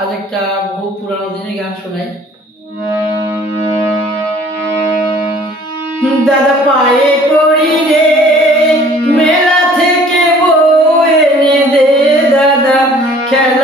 আজ একটা বহু পুরানো দিনের গান শোনাই। দাদা পায়ে পড়ি রে মেলা থেকে বউ এনে দে, দাদা খেলা